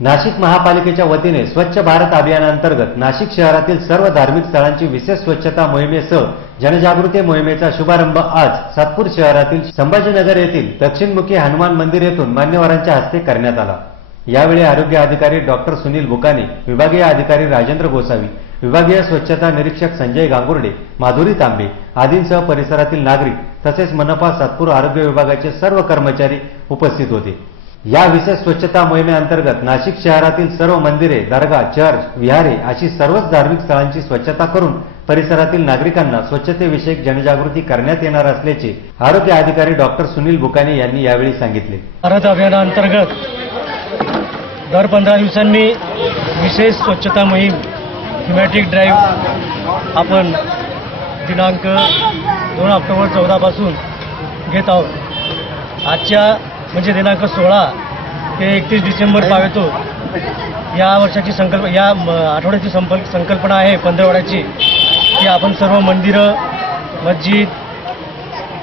नाशिक महापालिकेच्या वतीने स्वच्छ भारत अभियानांतर्गत नाशिक शहरातील सर्व धार्मिक स्थळांची विशेष स्वच्छता मोहिमेसह जनजागृती मोहिमेचा शुभारंभ आज सातपूर शहरातील संभाजीनगर येथील दक्षिणमुखी हनुमान मंदिर येथून मान्यवरांच्या हस्ते करण्यात आला। यावेळी आरोग्य अधिकारी डॉक्टर सुनील बुकाने, विभागीय अधिकारी राजेंद्र गोसावी, विभागीय स्वच्छता निरीक्षक संजय गांगुर्डे, माधुरी तांबे आदींसह परिसरातील नागरिक तसेच मनपा सातपूर आरोग्य विभागाचे सर्व कर्मचारी उपस्थित होते। या विशेष स्वच्छता मोहिमेअंतर्गत नाशिक शहरातील सर्व मंदिरे, दर्गा, चर्च, विहारे अशी सर्वच धार्मिक स्थळांची स्वच्छता करून परिसरातील नागरिकांना स्वच्छतेविषयक जनजागृती करण्यात येणार असल्याचे आरोग्य अधिकारी डॉक्टर सुनील बुकाने यांनी यावेळी सांगितले। भारत अभियानाअंतर्गत दर 15 दिवसांनी विशेष स्वच्छता मोहीम थीमॅटिक ड्राईव्ह आपण दिनांक 2 ऑक्टोबर 14 पासून घेत आहोत। आजच्या म्हणजे दिनांक 16 ते 31 डिसेंबर पावेतो या वर्षाची या आठवड्याची संकल्पना आहे पंधरवड्याची की आपण सर्व मंदिरं, मस्जिद,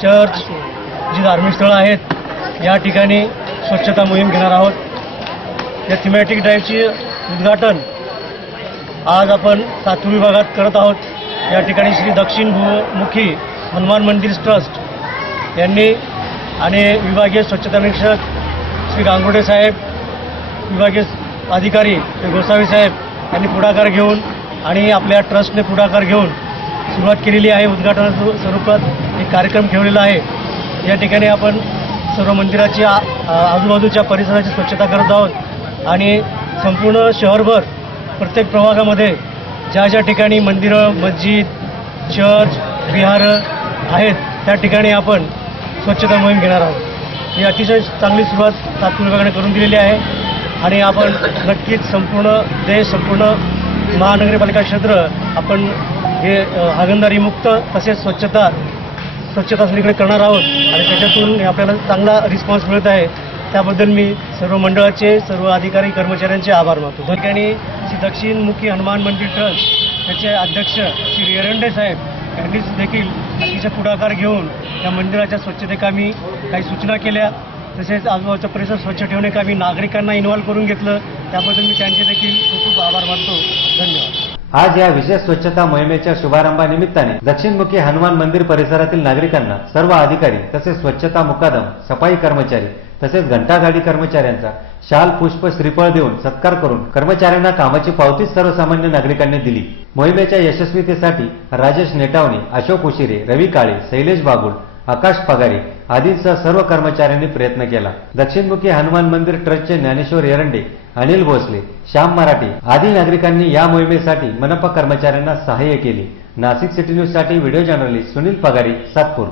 चर्च, जी धार्मिक स्थळं आहेत या ठिकाणी स्वच्छता मोहीम घेणार आहोत। या थीमॅटिक ड्राईव्हची उद्घाटन आज आपण सातपूर विभागात करत आहोत। या ठिकाणी श्री दक्षिणमुखी हनुमान मंदिर ट्रस्ट यांनी आणि विभागीय स्वच्छता निरीक्षक श्री गांगुर्डे साहेब, विभागीय अधिकारी श्री गोसावी साहेब यांनी पुढाकार घेऊन आणि आपल्या ट्रस्टने पुढाकार घेऊन सुरुवात केलेली आहे। उद्घाटनाच्या स्वरूपात एक कार्यक्रम ठेवलेला आहे। या ठिकाणी आपण सर्व मंदिराची आजूबाजूच्या परिसराची स्वच्छता करत आहोत आणि संपूर्ण शहरभर प्रत्येक प्रभागामध्ये ज्या ज्या ठिकाणी मंदिरं, मस्जिद, चर्च, विहारं आहेत त्या ठिकाणी आपण स्वच्छता मोहीम घेणार आहोत। ही अतिशय चांगली सुरुवात सातपूर विभागाने करून दिलेली आहे आणि आपण नक्कीच संपूर्ण देश, संपूर्ण महानगरपालिका क्षेत्र आपण हे हागणदारी मुक्त तसेच स्वच्छता सगळीकडे करणार आहोत आणि त्याच्यातून आपल्याला चांगला रिस्पॉन्स मिळत आहे। त्याबद्दल मी सर्व मंडळाचे, सर्व अधिकारी कर्मचाऱ्यांचे आभार मानतो। त्या ठिकाणी श्री दक्षिणमुखी हनुमान मंदिर ट्रस्ट त्याचे अध्यक्ष श्री एरंडे साहेब यांनी देखील अतिशय पुढाकार घेऊन या मंदिराच्या स्वच्छतेकामी काही सूचना केल्या, तसेच आजूबाजूचा परिसर स्वच्छ ठेवण्याकामी नागरिकांना इन्व्हॉल्व करून घेतलं। त्याबद्दल मी त्यांचे देखील खूप खूप आभार मानतो। धन्यवाद। आज या विशेष स्वच्छता मोहिमेच्या शुभारंभानिमित्ताने दक्षिणमुखी हनुमान मंदिर परिसरातील नागरिकांना सर्व अधिकारी तसेच स्वच्छता मुकादम, सफाई कर्मचारी तसेच घंटागाडी कर्मचाऱ्यांचा शाल, पुष्प, श्रीफळ देऊन सत्कार करून कर्मचाऱ्यांना कामाची पावती सर्वसामान्य नागरिकांनी दिली। मोहिमेच्या यशस्वीतेसाठी राजेश नेटावणे, अशोक उशिरे, रवी काळे, शैलेश बागुल, आकाश पगारे आदींसह सर्व कर्मचाऱ्यांनी प्रयत्न केला। दक्षिणमुखी हनुमान मंदिर ट्रस्टचे ज्ञानेश्वर एरंडे, अनिल भोसले, श्याम मराठे आदी नागरिकांनी या मोहिमेसाठी मनपा कर्मचाऱ्यांना सहाय्य केले। नाशिक सिटी न्यूज साठी व्हिडिओ जर्नलिस्ट सुनील पगारे, सातपूर।